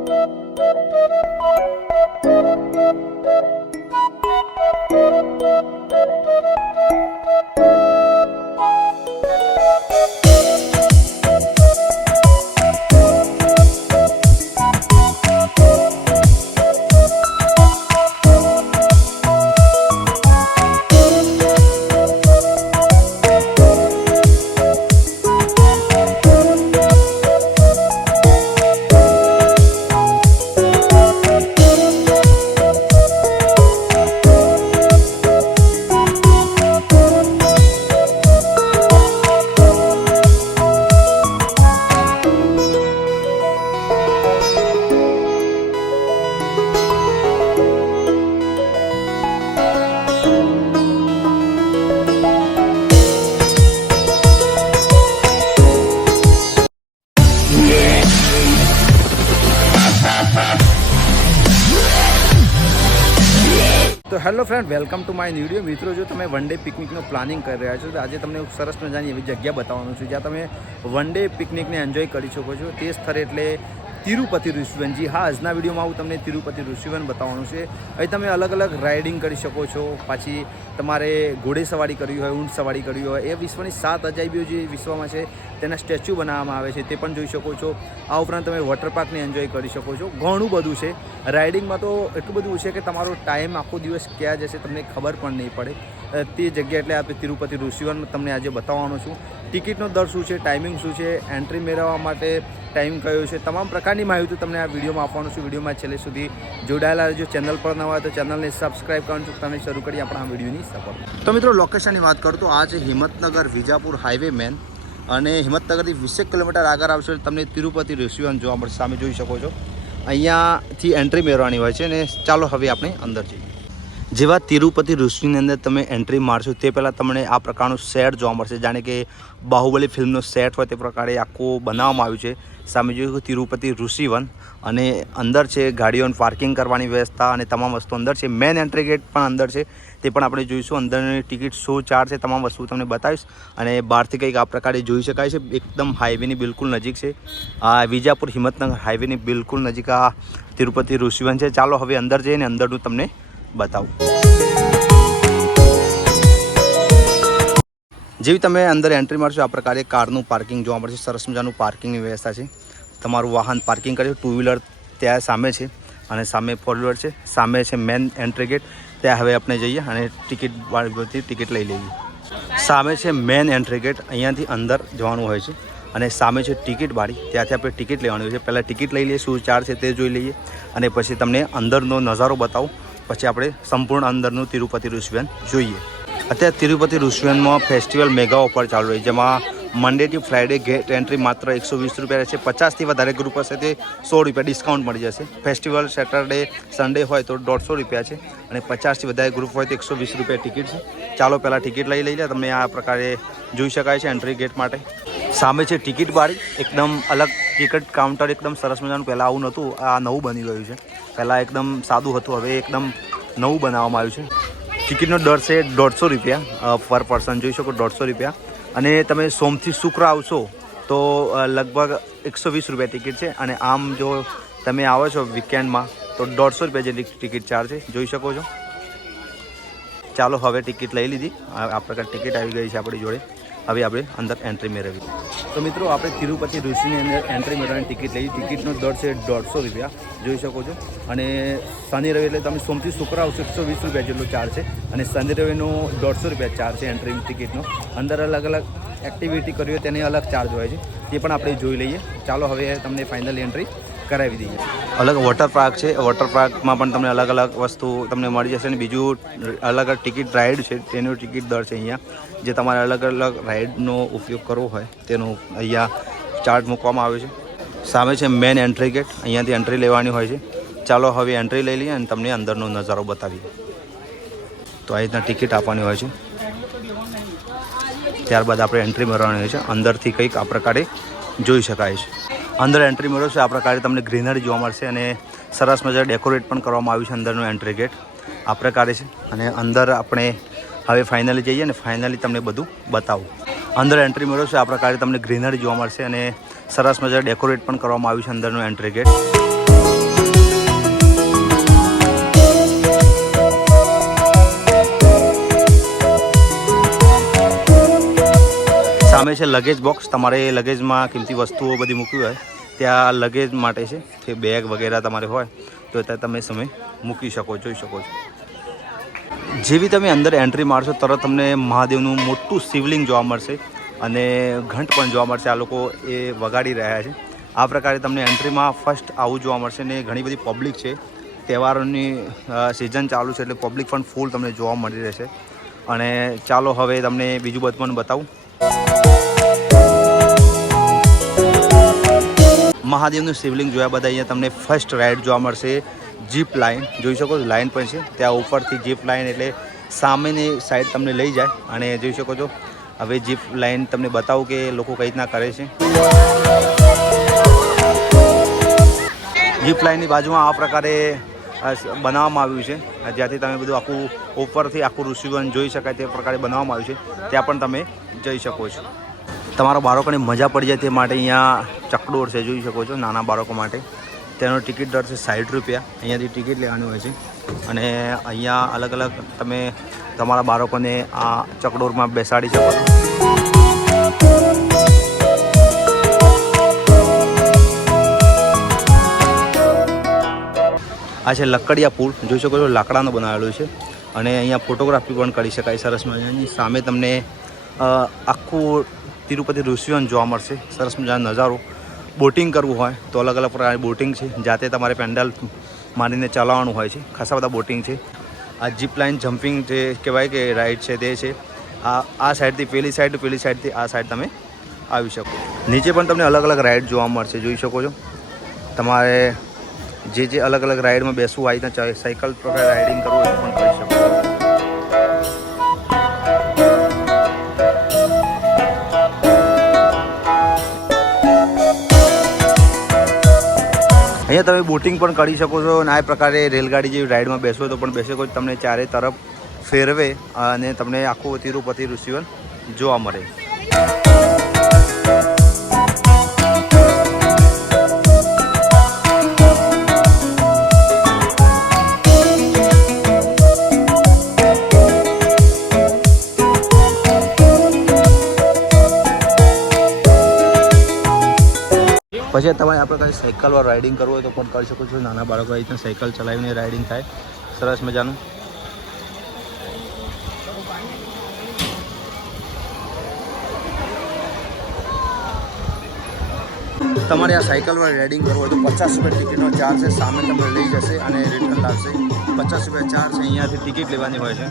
तो hello friend, welcome to my video. मित्रों, जो તમે વન ડે પિકનિકનો પ્લાનિંગ કરી રહ્યા છો તો આજે તમને સરસ મજાની એવી જગ્યા બતાવવાનું છું જ્યાં તમે વન ડે પિકનિકને એન્જોય કરી શકો છો। તે સ્થળ એટલે તિરુપતિ ઋષિવન। જી હા, આજના વિડીયોમાં હું તમને તિરુપતિ ઋષિવન બતાવવાનું છે। અહીં તમે અલગ અલગ રાઇડિંગ કરી શકો છો, પાછી તમારે ઘોડેસવારી કરવી હોય, ઊંટ સવારી કરવી હોય, એ વિશ્વની 7 અજાયબીઓ જે વિશ્વમાં છે તેના સ્ટેચ્યુ બનાવવામાં આવે છે તે પણ જોઈ શકો છો। આ ઉપરાંત તમે વોટર પાર્કને એન્જોય કરી શકો છો। ઘણું બધું છે રાઇડિંગમાં, તો એટલું બધું છે કે તમારો ટાઈમ આખો દિવસ ક્યાં જશે તમને ખબર પણ નહીં પડે। તે જગ્યા એટલે આપણે તિરુપતિ ઋષિવન તમને આજે બતાવવાનો છું। ટિકિટનો દર શું છે, ટાઈમિંગ શું છે, એન્ટ્રી મેળવવા માટે ટાઈમ કયો છે, તમામ પ્રકારની માહિતી તમને આ વિડીયોમાં આપવાનું છું। વિડીયોમાં છેલ્લે સુધી જોડાયેલા રહેજો। ચેનલ પર ન હોય તો ચેનલને સબસ્ક્રાઈબ કરવાનું ચૂકતા નહીં। શરૂ કરીએ આપણા આ વિડીયોની સફર। તો મિત્રો, લોકેશનની વાત કરું તો આ છે હિંમતનગર વિજાપુર હાઈવે મેન, અને હિંમતનગરથી 20 કિલોમીટર આગળ આવશે તમને તિરુપતિ ઋષિવન જોવા મળશે। સામે જોઈ શકો છો, અહીંયાથી એન્ટ્રી મેળવવાની હોય છે। અને ચાલો હવે આપણે અંદર જઈએ। જેવા તિરુપતિ ઋષિની અંદર તમે એન્ટ્રી મારશો તે પહેલાં તમને આ પ્રકારનું સેટ જોવા મળશે, જાણે કે બાહુબલી ફિલ્મનો સેટ હોય તે પ્રકારે આખું બનાવવામાં આવ્યું છે। સામે જોયું તિરુપતિ ઋષિવન, અને અંદર છે ગાડીઓને પાર્કિંગ કરવાની વ્યવસ્થા અને તમામ વસ્તુ અંદર છે। મેન એન્ટ્રી ગેટ પણ અંદર છે, તે પણ આપણે જોઈશું। અંદરની ટિકિટ શું ચાર્જ છે તમામ વસ્તુ તમને બતાવીશ, અને બહારથી કંઈક આ પ્રકારે જોઈ શકાય છે। એકદમ હાઈવેની બિલકુલ નજીક છે, આ વિજાપુર હિંમતનગર હાઈવેની બિલકુલ નજીક આ તિરુપતિ ઋષિવન છે। ચાલો હવે અંદર જઈને અંદરનું તમને બતાવું। જેવી તમે અંદર એન્ટ્રી મારશો આ પ્રકારે કારનું પાર્કિંગ જોવા મળશે। સરસ મજાનું પાર્કિંગની વ્યવસ્થા છે। તમારું વાહન પાર્કિંગ કર્યું, 2 વ્હીલર ત્યાં સામે છે અને સામે 4 વ્હીલર છે। સામે છે મેન એન્ટ્રી ગેટ, ત્યાં હવે આપણે જઈએ અને ટિકિટ વાળીથી ટિકિટ લઈ લઈએ। સામે છે મેન એન્ટ્રી ગેટ, અહીંયાથી અંદર જવાનું હોય છે, અને સામે છે ટિકિટ બારી, ત્યાંથી આપણે ટિકિટ લેવાની હોય છે। પહેલાં ટિકિટ લઈ લઈએ, શું ચાર્જ છે તે જોઈ લઈએ, અને પછી તમને અંદરનો નજારો બતાવું, પછી આપણે સંપૂર્ણ અંદરનું તિરુપતિ ઋષિવન જોઈએ। અત્યારે તિરુપતિ ઋષિવનમાં ફેસ્ટિવલ મેગા ઓફર ચાલુ રહી, જેમાં મંડે થી ફ્રાઈડે ગેટ એન્ટ્રી માત્ર 120 રૂપિયા રહેશે। 50થી વધારે ગ્રુપ હશે તે 100 રૂપિયા ડિસ્કાઉન્ટ મળી જશે। ફેસ્ટિવલ સેટરડે સન્ડે હોય તો 150 રૂપિયા છે, અને 50થી વધારે ગ્રુપ હોય તો 120 રૂપિયા ટિકિટ છે। ચાલો પહેલાં ટિકિટ લઈ લઈએ, તમને આ પ્રકારે જોઈ શકાય છે એન્ટ્રી ગેટ માટે। સામે છે ટિકિટ બારી, એકદમ અલગ ટિકિટ કાઉન્ટર, એકદમ સરસ મજાનું। પહેલાં આવું નહોતું, આ નવું બની ગયું છે। પહેલાં એકદમ સાદું હતું, હવે એકદમ નવું બનાવવામાં આવ્યું છે। ટિકિટનો દર છે 150 રૂપિયા પર પર્સન, જોઈ શકો 150 રૂપિયા। અને તમે સોમથી શુક્ર આવશો તો લગભગ 120 રૂપિયા ટિકિટ છે, અને આમ જો તમે આવો છો વીકેન્ડમાં તો 150 રૂપિયા જેટલી ટિકિટ ચાર્જ છે, જોઈ શકો છો। ચાલો હવે ટિકિટ લઈ લીધી, આ પ્રકાર ટિકિટ આવી ગઈ છે આપણી જોડે। હવે આપણે અંદર એન્ટ્રી મેળવી। તો મિત્રો, આપણે તિરુપતિ ઋષિની અંદર એન્ટ્રી મેળવવાની ટિકિટ લઈ। ટિકિટનો દર છે 150 રૂપિયા, જોઈ શકો છો। અને શનિ રવિ એટલે તમે સોમથી શુક્ર આવશો 120 રૂપિયા જેટલો ચાર્જ છે, અને શનિ રવિનો 150 રૂપિયા ચાર્જ છે એન્ટ્રી ટિકિટનો। અંદર અલગ અલગ એક્ટિવિટી કરવી હોય તેને અલગ ચાર્જ હોય છે, તે પણ આપણે જોઈ લઈએ। ચાલો હવે તમને ફાઇનલ એન્ટ્રી કરાવી દઈએ। અલગ વોટર પાર્ક છે, વોટર પાર્કમાં પણ તમને અલગ અલગ વસ્તુ તમને મળી જશે। અને બીજું અલગ અલગ ટિકિટ રાઇડ છે, તેનો ટિકિટ દર છે અહીંયા, જે તમારે અલગ અલગ રાઇડનો ઉપયોગ કરવો હોય તેનો અહીંયા ચાર્જ મૂકવામાં આવે છે। સામે છે મેન એન્ટ્રી ગેટ, અહીંયાથી એન્ટ્રી લેવાની હોય છે। ચાલો હવે એન્ટ્રી લઈ લઈએ અને તમને અંદરનો નજારો બતાવીએ। તો આ રીતના ટિકિટ આપવાની હોય છે, ત્યારબાદ આપણે એન્ટ્રી મેળવવાની હોય છે। અંદરથી કંઈક આ પ્રકારે જોઈ શકાય છે। અંદર એન્ટ્રી મેળવશો આ પ્રકારે તમને ગ્રીનરી જોવા મળશે, અને સરસ મજા ડેકોરેટ પણ કરવામાં આવ્યું છે। અંદરનું એન્ટ્રી ગેટ આ પ્રકારે છે, અને અંદર આપણે હવે ફાઇનલી જઈએ અને ફાઇનલી તમને બધું બતાવું। અંદર એન્ટ્રી મેળવશો આ પ્રકારે તમને ગ્રીનરી જોવા મળશે, અને સરસ મજા ડેકોરેટ પણ કરવામાં આવ્યું છે અંદરનું એન્ટ્રી ગેટ। સામે છે લગેજ બોક્સ. તમારે લગેજમાં કિંમતી વસ્તુઓ બધી મૂકવી હોય ત્યાં લગેજ માટે છે કે બેગ વગેરે તમારે હોય તો ત્યાં તમે સમય મૂકી શકો, જોઈ શકો છો. જેવી તમે અંદર એન્ટ્રી મારશો તરત તમને મહાદેવનું મોટું શિવલિંગ જોવા મળશે અને ઘંટ પણ જોવા મળશે. આ લોકો એ વગાડી રહ્યા છે. આ પ્રકારે તમને એન્ટ્રીમાં ફર્સ્ટ આવું જોવા મળશે ને ઘણી બધી પબ્લિક છે. તહેવારોની સિઝન ચાલુ છે એટલે પબ્લિક પણ ફૂલ તમને જોવા મળી રહેશે. અને ચાલો હવે તમને બીજું બધું પણ બતાવું. મહાદેવનું શિવલિંગ જોયા બધા અહીંયા તમને ફર્સ્ટ રાઇડ જોવા મળશે. જીપ લાઇન જોઈ શકો છો, લાઇન પણ છે ત્યાં ઉપરથી જીપ લાઇન એટલે સામેની સાઈડ તમને લઈ જાય અને જોઈ શકો છો. હવે જીપ લાઇન તમને બતાવું કે લોકો કઈ રીતના કરે છે. જીપ લાઇનની બાજુમાં આ પ્રકારે બનાવવામાં આવ્યું છે જ્યાંથી તમે બધું આખું ઉપરથી આખું ઋષિવન જોઈ શકાય તે પ્રકારે બનાવવામાં આવ્યું છે. ત્યાં પણ તમે જઈ શકો છો. તમારા બાળકોને મજા પડી જાય તે માટે અહીંયા ચકડોળ છે, જોઈ શકો છો. નાના બાળકો માટે તેનો ટિકિટ દર છે 60 રૂપિયા. અહીંયાથી ટિકિટ લેવાની હોય છે અને અહીંયા અલગ અલગ તમે તમારા બાળકોને આ ચકડોળમાં બેસાડી શકો છો. આ છે લકડિયા પુલ, જોઈ શકો છો. લાકડાનો બનાવેલો છે અને અહીંયા ફોટોગ્રાફી પણ કરી શકાય સરસ મજાની. સામે તમને આખું તિરુપતિ ઋષિવન જોવા મળશે. સરસ મજાનો નજારો. બોટિંગ કરવું હોય તો અલગ અલગ પ્રકારની બોટિંગ છે. જાતે તમારે પેન્ડલ મારીને ચલાવવાનું હોય છે. ખાસા બધા બોટિંગ છે. આ જીપ લાઇન જમ્પિંગ જે કહેવાય કે રાઇડ છે તે છે. આ સાઈડથી પેલી સાઈડથી આ સાઈડ તમે આવી શકો. નીચે પણ તમને અલગ અલગ રાઇડ જોવા મળશે, જોઈ શકો છો. તમારે જે અલગ અલગ રાઇડમાં બેસવું આવી રીતના સાયકલ પ્રકારે રાઇડિંગ કરવું હોય પણ કરી શકો. અહીંયા તમે બોટિંગ પણ કરી શકો છો અને આ પ્રકારે રેલગાડી જેવી રાઇડમાં બેસો તો પણ બેસી શકો. તમને ચારે તરફ ફેરવે અને તમને આખું તિરુપતિ ઋષિવન જોવા મળે. પછી તમારે આ પ્રકારે સાયકલમાં રાઇડિંગ કરવું હોય તો પણ કરી શકો છો. નાના બાળકો આવી રીતના સાયકલ ચલાવીને રાઇડિંગ થાય, સરસ મજાનું. તમારે આ સાયકલમાં રાઇડિંગ કરવું હોય તો 50 રૂપિયા ટિકિટનો ચાર્જ છે. સામે તમને લઈ જશે અને રિટર્ન લાવશે. 50 રૂપિયા ચાર્જ છે. અહીંયાથી ટિકિટ લેવાની હોય છે.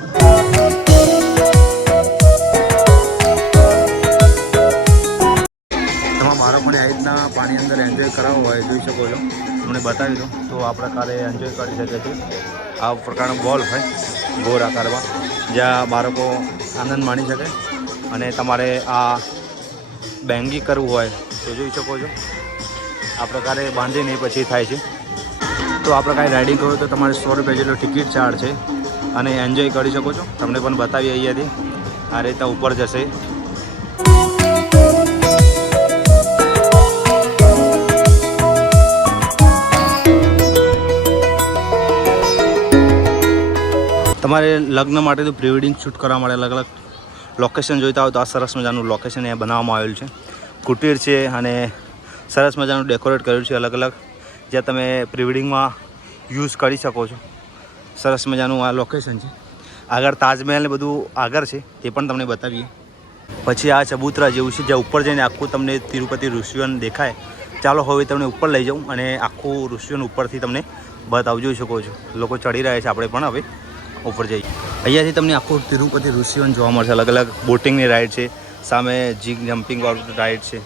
બાળકોને આ રીતના પાણી અંદર એન્જોય કરાવવું હોય જોઈ શકો છો. તમને બતાવી દઉં તો આ પ્રકારે એન્જોય કરી શકે છે. આ પ્રકારનો બોલ હોય ગોળ આકારમાં જ્યાં બાળકો આનંદ માણી શકે. અને તમારે આ બેંગી કરવું હોય તો જોઈ શકો છો. આ પ્રકારે બાંધીને પછી થાય છે. તો આ પ્રકારે રાઇડિંગ કરવું હોય તો તમારે 100 રૂપિયા જેટલો ટિકિટ ચાર્જ છે અને એન્જોય કરી શકો છો. તમને પણ બતાવીએ અહીંયાથી આ રીતે ઉપર જશે. તમારે લગ્ન માટે તો પ્રી વેડિંગ શૂટ કરવા માટે અલગ અલગ લોકેશન જોઈતા હોય તો આ સરસ મજાનું લોકેશન અહીંયા બનાવવામાં આવેલું છે. કુટીર છે અને સરસ મજાનું ડેકોરેટ કર્યું છે અલગ અલગ, જ્યાં તમે પ્રી વેડિંગમાં યુઝ કરી શકો છો. સરસ મજાનું આ લોકેશન છે. આગળ તાજમહેલ ને બધું આગળ છે તે પણ તમને બતાવીએ. પછી આ ચબૂતરા જેવું છે જ્યાં ઉપર જઈને આખું તમને તિરુપતિ ઋષિવન દેખાય. ચાલો હવે તમને ઉપર લઈ જાઉં અને આખું ઋષિવન ઉપરથી તમને બતાવું, જોઈ શકો છો. લોકો ચડી રહ્યા છે, આપણે પણ હવે ઉપર જઈએ. અહીંયાથી તમને આખું તિરુપતિ ઋષિવન જોવા મળશે. અલગ અલગ બોટિંગની રાઇડ છે, સામે જીગ જમ્પિંગ વાળું રાઇડ છે,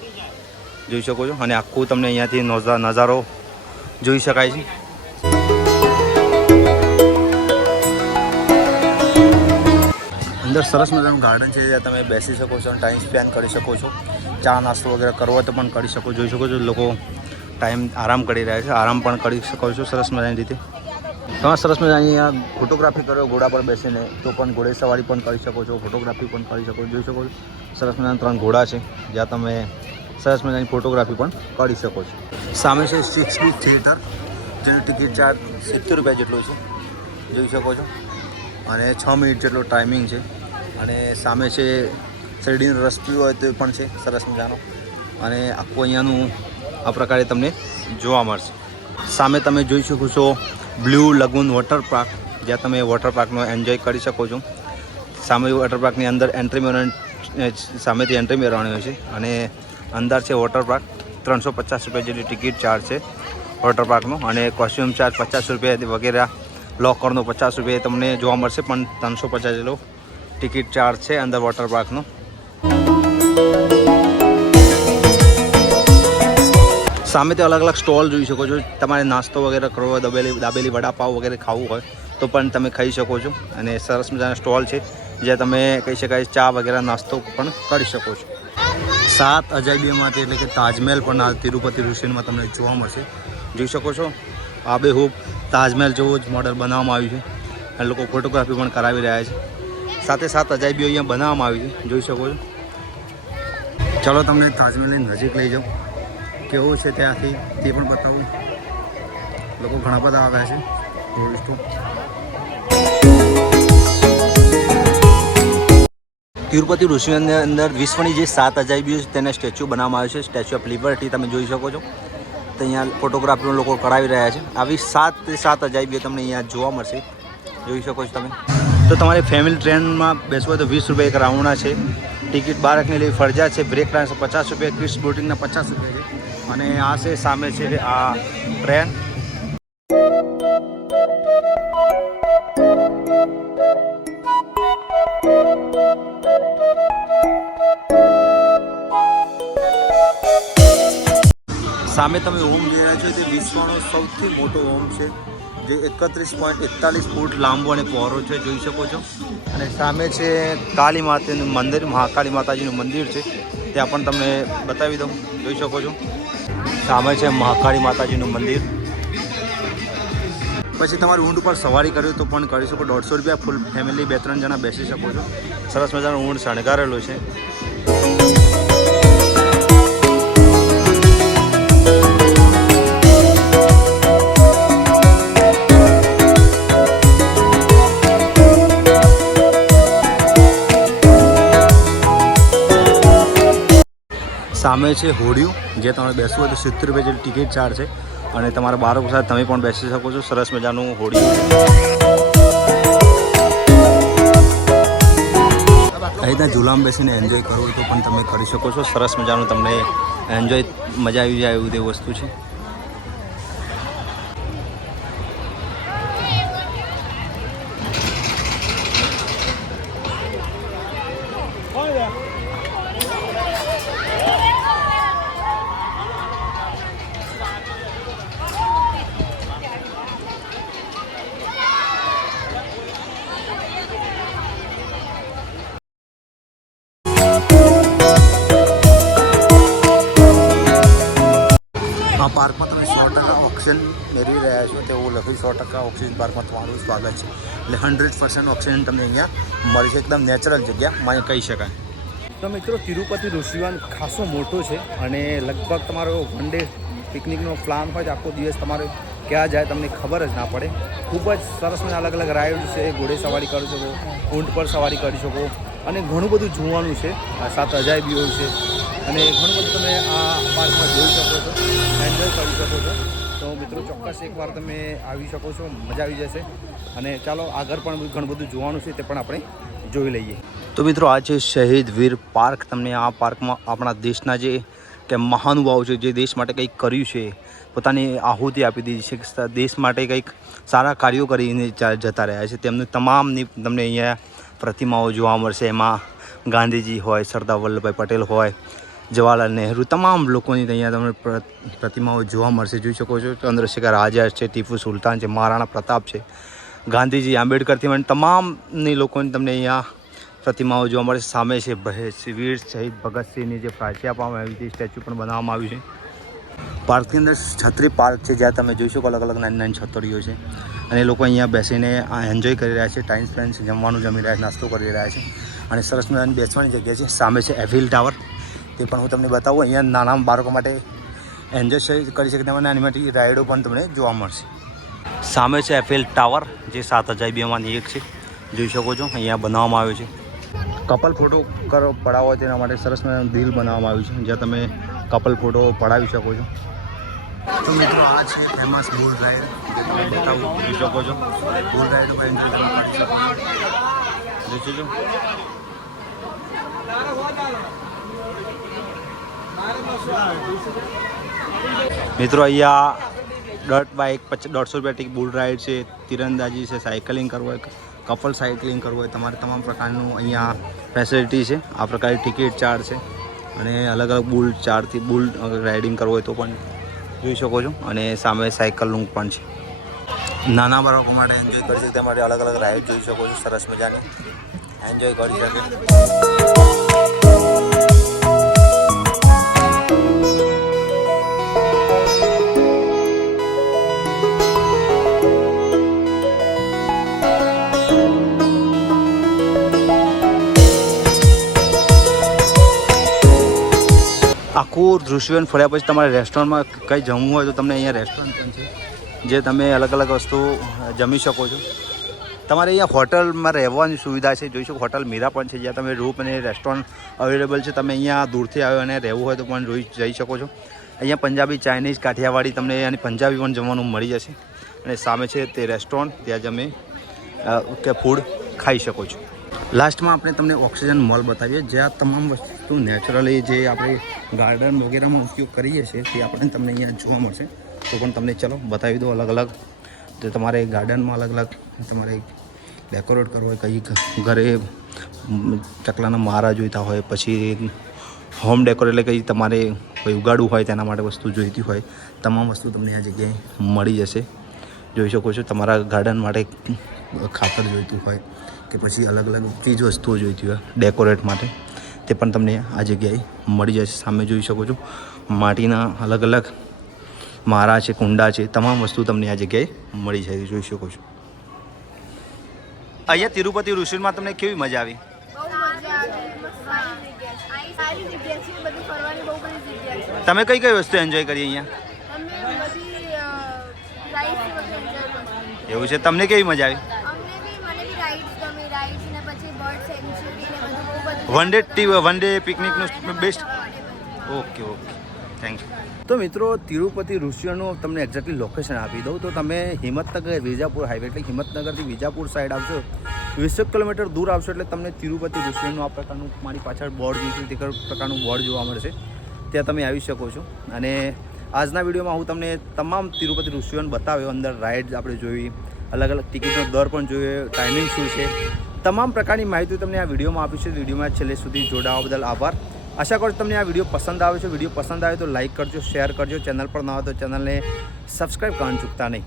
જોઈ શકો છો. અને આખું તમને અહીંયાથી નજારો જોઈ શકાય છે. અંદર સરસ મજાનું ગાર્ડન છે જ્યાં તમે બેસી શકો છો અને ટાઈમ સ્પેન્ડ કરી શકો છો. ચા નાસ્તો વગેરે કરવો હોય તો પણ કરી શકો. જોઈ શકો છો લોકો ટાઈમ આરામ કરી રહ્યા છે, આરામ પણ કરી શકો છો સરસ મજાની રીતે. તમે સરસ મજા અહીંયા ફોટોગ્રાફી કરો ઘોડા પર બેસીને તો પણ ઘોડે સવારી પણ કરી શકો છો, ફોટોગ્રાફી પણ કરી શકો. જોઈ શકો છો સરસ મજાના 3 ઘોડા છે જ્યાં તમે સરસ મજાની ફોટોગ્રાફી પણ કરી શકો છો. સામે છે 6 ફીટ થિયેટર જેનું ટિકિટ ચાર્જ 70 રૂપિયા જેટલું છે, જોઈ શકો છો. અને 6 મિનિટ જેટલો ટાઈમિંગ છે. અને સામે છે શેરડીનો રસ પીવો હોય તો એ પણ છે સરસ મજાનો. અને આખું અહીંયાનું આ પ્રકારે તમને જોવા મળશે. સામે તમે જોઈ શકો છો બ્લુ લગૂન વોટર પાર્ક, જ્યાં તમે વોટર પાર્કનો એન્જોય કરી શકો છો. સામે વોટર પાર્કની અંદર સામેથી એન્ટ્રી મેળવવાની હોય છે અને અંદર છે વોટર પાર્ક. 350 રૂપિયા જેટલી ટિકિટ ચાર્જ છે વોટર પાર્કનો અને કોસ્ટ્યુમ ચાર્જ 50 રૂપિયા વગેરે. લોકરનો 50 રૂપિયા તમને જોવા મળશે, પણ 350 જેટલો ટિકિટ ચાર્જ છે અંદર વોટર પાર્કનો. સામેથી અલગ અલગ સ્ટોલ જોઈ શકો છો. તમારે નાસ્તો વગેરે કરવો હોય, દાબેલી વડાપાવ વગેરે ખાવું હોય તો પણ તમે ખાઈ શકો છો. અને સરસ મજાના સ્ટોલ છે જ્યાં તમે કહી શકાય ચા વગેરે નાસ્તો પણ કરી શકો છો. 7 અજાયબીઓમાંથી એટલે કે તાજમહેલ પણ આ તિરુપતિ ઋષિમાં તમને જોવા મળશે. જોઈ શકો છો આબેહૂબ તાજમહેલ જેવું જ મોડલ બનાવવામાં આવ્યું છે અને લોકો ફોટોગ્રાફી પણ કરાવી રહ્યા છે. સાથે 7 અજાયબીઓ અહીંયા બનાવવામાં આવી છે, જોઈ શકો છો. ચાલો તમને તાજમહેલની નજીક લઈ જાઉં, કેવું છે ત્યાંથી તે પણ બતાવું. લોકો ઘણા બધા આવ્યા છે ટુરિસ્ટો. તિરુપતિ ઋષિની અંદર વિશ્વની જે 7 અજાયબીઓ છે તેને સ્ટેચ્યુ બનાવવામાં આવ્યું છે. સ્ટેચ્યુ ઓફ લિબર્ટી તમે જોઈ શકો છો. તો અહીંયા ફોટોગ્રાફીનો લોકો કરાવી રહ્યા છે. આવી 7 અજાયબીઓ તમને અહીંયા જોવા મળશે, જોઈ શકો છો તમે. તો તમારે ફેમિલી ટ્રેનમાં બેસવું હોય તો 20 રૂપિયા એક રાઉન્ડના છે. ટિકિટ 12 લેવી ફરજિયાત છે. બ્રેક ડાન્સ 50 રૂપિયા, કિડ્સ બોટિંગના 50 રૂપિયા છે. અને આ છે સામે છે આ ટ્રેન. સામે તમે ઓમ જોઈ રહ્યા છો તે વિશ્વનો સૌથી મોટો ઓમ છે, જે 31.41 ફૂટ લાંબો અને પહોળો છે, જોઈ શકો છો. અને સામે છે કાળી માતાનું મંદિર, મહાકાળી માતાજીનું મંદિર છે, ત્યાં પણ તમને બતાવી દઉં, જોઈ શકો છો. સામે છે મહાકાળી માતાજીનું મંદિર. પછી તમારે ઊંટ ઉપર સવારી કરવી તો પણ કરી શકો. 150 રૂપિયા, ફૂલ ફેમિલી 2-3 જણા બેસી શકો છો. સરસ મજાનો ઊંટ શણગારેલો છે. સામે છે હોડિયું, જે તમારે બેસવું હોય તો 70 રૂપિયા જેટલી ટિકિટ ચાર્જ છે અને તમારા બાળકો સાથે તમે પણ બેસી શકો છો. સરસ મજાનું હોડિયું. અહીંના ઝૂલામાં બેસીને એન્જોય કરવું હોય તો પણ તમે કરી શકો છો. સરસ મજાનું તમને એન્જોય મજા આવી જાય એવું તે વસ્તુ છે. આ પાર્કમાં તમે 100% ઓક્સિજન મેળવી રહ્યા છો તેવું લખ્યું. 100% ઓક્સિજન પાર્કમાં તમારું સ્વાગત છે. એટલે 100% ઓક્સિજન તમને અહીંયા મળે છે. એકદમ નેચરલ જગ્યા મને કહી શકાય. તો મિત્રો તિરુપતિ ઋષિવન ખાસો મોટો છે અને લગભગ તમારો વન ડે પિકનિકનો પ્લાન હોય તો આખો દિવસ તમારે ક્યાં જાય તમને ખબર જ ના પડે. ખૂબ જ સરસ મને અલગ અલગ રાઇડ છે. ઘોડે સવારી કરી શકો, ઊંટ પર સવારી કરી શકો અને ઘણું બધું જોવાનું છે. 7 અજાયબીઓ છે અને ઘણું બધું તમે આ પાર્કમાં જોઈ શકો છો, એન્જોય કરી શકો છો. તો મિત્રો ચોક્કસ એકવાર તમે આવી શકો છો, મજા આવી જશે. અને ચાલો આગળ પણ ઘણું બધું જોવાનું છે તે પણ આપણે જોઈ લઈએ. તો મિત્રો આ છે શહીદ વીર પાર્ક. તમને આ પાર્કમાં આપણા દેશના જે કે મહાનુભાવો છે, જે દેશ માટે કંઈક કર્યું છે, પોતાની આહુતિ આપી દીધી છે, દેશ માટે કંઈક સારા કાર્યો કરીને જતા રહ્યા છે, તેમની તમામની તમને અહીંયા પ્રતિમાઓ જોવા મળશે. એમાં ગાંધીજી હોય, સરદાર વલ્લભભાઈ પટેલ હોય, જવાહરલાલ નહેરુ, તમામ લોકોની અહીંયા તમને પ્રતિમાઓ જોવા મળશે. જોઈ શકો છો ચંદ્રશેખર આઝાદ છે, ટીપુ સુલતાન છે, મહારાણા પ્રતાપ છે, ગાંધીજી, આંબેડકરથી મને તમામની લોકોની તમને અહીંયા પ્રતિમાઓ જોવા મળે. સામે છે વીર શહીદ ભગતસિંહની જે પ્રાચી આપવામાં આવી હતી, સ્ટેચ્યુ પણ બનાવવામાં આવ્યું છે. પાર્કની અંદર છત્રી પાર્ક છે, જ્યાં તમે જોઈ શકો અલગ અલગ નાની નાની છત્રીઓ છે અને લોકો અહીંયા બેસીને એન્જોય કરી રહ્યા છે, ટાઈમ સ્પેન્ડ છે, જમવાનું જમી રહ્યા છે, નાસ્તો કરી રહ્યા છે અને સરસ મજાની બેસવાની જગ્યા છે. સામે છે એફિલ ટાવર, તે પણ હું તમને બતાવું. અહીંયા નાના બાળકો માટે એન્જોય કરી શકે તેમાં નાની મોટી રાઇડો પણ તમને જોવા મળશે. સામે છે એફિલ ટાવર, જે 7 અજાયબીઓમાંની એક છે, જોઈ શકો છો અહીંયા બનાવવામાં આવ્યો છે. કપલ ફોટો પડાવવો હોય તેના માટે સરસ મજાનું દિલ બનાવવામાં આવ્યું છે, જ્યાં તમે કપલ ફોટો પડાવી શકો છો. તો મિત્રો આ છે ફેમસ બુલ રાઈડ, જે તમે બતાવી શકો છો. બુલ રાઈડ ઉપર એન્જોય કરી શકો છો. મિત્રો અહીંયા ડર્ટ બાઇક 150 રૂપિયા બુલ રાઈડ છે, તીરંદાજી છે, સાયકલિંગ કરવું હોય, કપલ સાયકલિંગ કરવું હોય, તમારે તમામ પ્રકારનું અહીંયા ફેસિલિટી છે. આ પ્રકારની ટિકિટ ચાર્જ છે અને અલગ અલગ બુલ રાઇડિંગ કરવું હોય તો પણ જોઈ શકો છો. અને સામે સાયકલનું પણ છે. નાના બાળકો માટે એન્જોય કરી શકે તે માટે અલગ અલગ રાઇડ જોઈ શકો છો. સરસ મજાની એન્જોય કરી શકે. આખું દૃશ્યવન ફર્યા પછી તમારે રેસ્ટોરન્ટમાં કંઈ જમવું હોય તો તમને અહીંયા રેસ્ટોરન્ટ પણ છે, જે તમે અલગ અલગ વસ્તુ જમી શકો છો. તમારે અહીંયા હોટલમાં રહેવાની સુવિધા છે, જોઈ શકો. હોટલ મીરા પણ છે, જ્યાં તમે રૂમ અને રેસ્ટોરન્ટ અવેલેબલ છે. તમે અહીંયા દૂરથી આવ્યો અને રહેવું હોય તો પણ જઈ શકો છો. અહીંયા પંજાબી, ચાઇનીઝ, કાઠિયાવાડી તમને અને પંજાબી પણ જમવાનું મળી જશે. અને સામે છે તે રેસ્ટોરન્ટ, ત્યાં તમે ફૂડ ખાઈ શકો છો. લાસ્ટમાં આપણે તમને ઓક્સિજન મોલ બતાવીએ, જ્યાં તમામ વસ્તુ નેચરલી જે આપણે ગાર્ડન વગેરેમાં ઉપયોગ કરીએ છીએ તે આપણે તમને અહીંયા જોવા મળશે. તો પણ તમને ચલો બતાવી દો અલગ અલગ. તો તમારે ગાર્ડનમાં અલગ અલગ તમારે ડેકોરેટ કરવો હોય, કંઈ ઘરે ચકલાના મારા જોઈતા હોય, પછી હોમ ડેકોર એટલે કંઈ તમારે કોઈ ઉગાડવું હોય તેના માટે વસ્તુ જોઈતી હોય, તમામ વસ્તુ તમને આ જગ્યાએ મળી જશે. જોઈ શકો છો. તમારા ગાર્ડન માટે ખાતર જોઈતું હોય કે પછી અલગ અલગ ચીજ વસ્તુઓ જોઈતી હોય ડેકોરેટ માટે, તે પણ તમને આ જગ્યાએ મળી જશે. સામે જોઈ શકો છો માટીના અલગ અલગ મારા છે, કુંડા છે, તમામ વસ્તુ તમને આ જગ્યાએ મળી જાય. જોઈ શકો છો. અહીંયા તિરુપતિ ઋષિમાં તમને કેવી મજા આવી? તમે કઈ કઈ વસ્તુ એન્જોય કરી અહીંયા? એવું છે. તમને કેવી મજા આવી? વન ડે પિકનિકનું બેસ્ટ. Okay, thank you. તો મિત્રો તિરુપતિ ઋષિનું તમને એક્ઝેક્ટલી લોકેશન આપી દઉં તો તમે હિંમતનગર વિજાપુર હાઈવે એટલે હિંમતનગરથી વિજાપુર સાઈડ આવશો, 20 કિલોમીટર દૂર આવશો એટલે તમને તિરુપતિ ઋષિનું આ પ્રકારનું મારી પાછળ બોર્ડ જોઈશું તે પ્રકારનું બોર્ડ જોવા મળશે. ત્યાં તમે આવી શકો છો. અને આજના વિડીયોમાં હું તમને તમામ તિરુપતિ ઋષિઓને બતાવ્યો. અંદર રાઇડ્સ આપણે જોઈ, અલગ અલગ ટિકિટનો દર પણ જોયો, ટાઈમિંગ શું છે, તમામ પ્રકારની માહિતી તમને આ વિડીયોમાં આપી છે. વિડીયોમાં છેલ્લે સુધી જોડાવા બદલ આભાર. આશા કરું તમને આ વિડીયો પસંદ આવે છે. વિડીયો પસંદ આવે તો લાઇક કરજો, શેર કરજો. ચેનલ પર ન હોય તો ચેનલને સબસ્ક્રાઈબ કરવાનું ચૂકતા નહીં.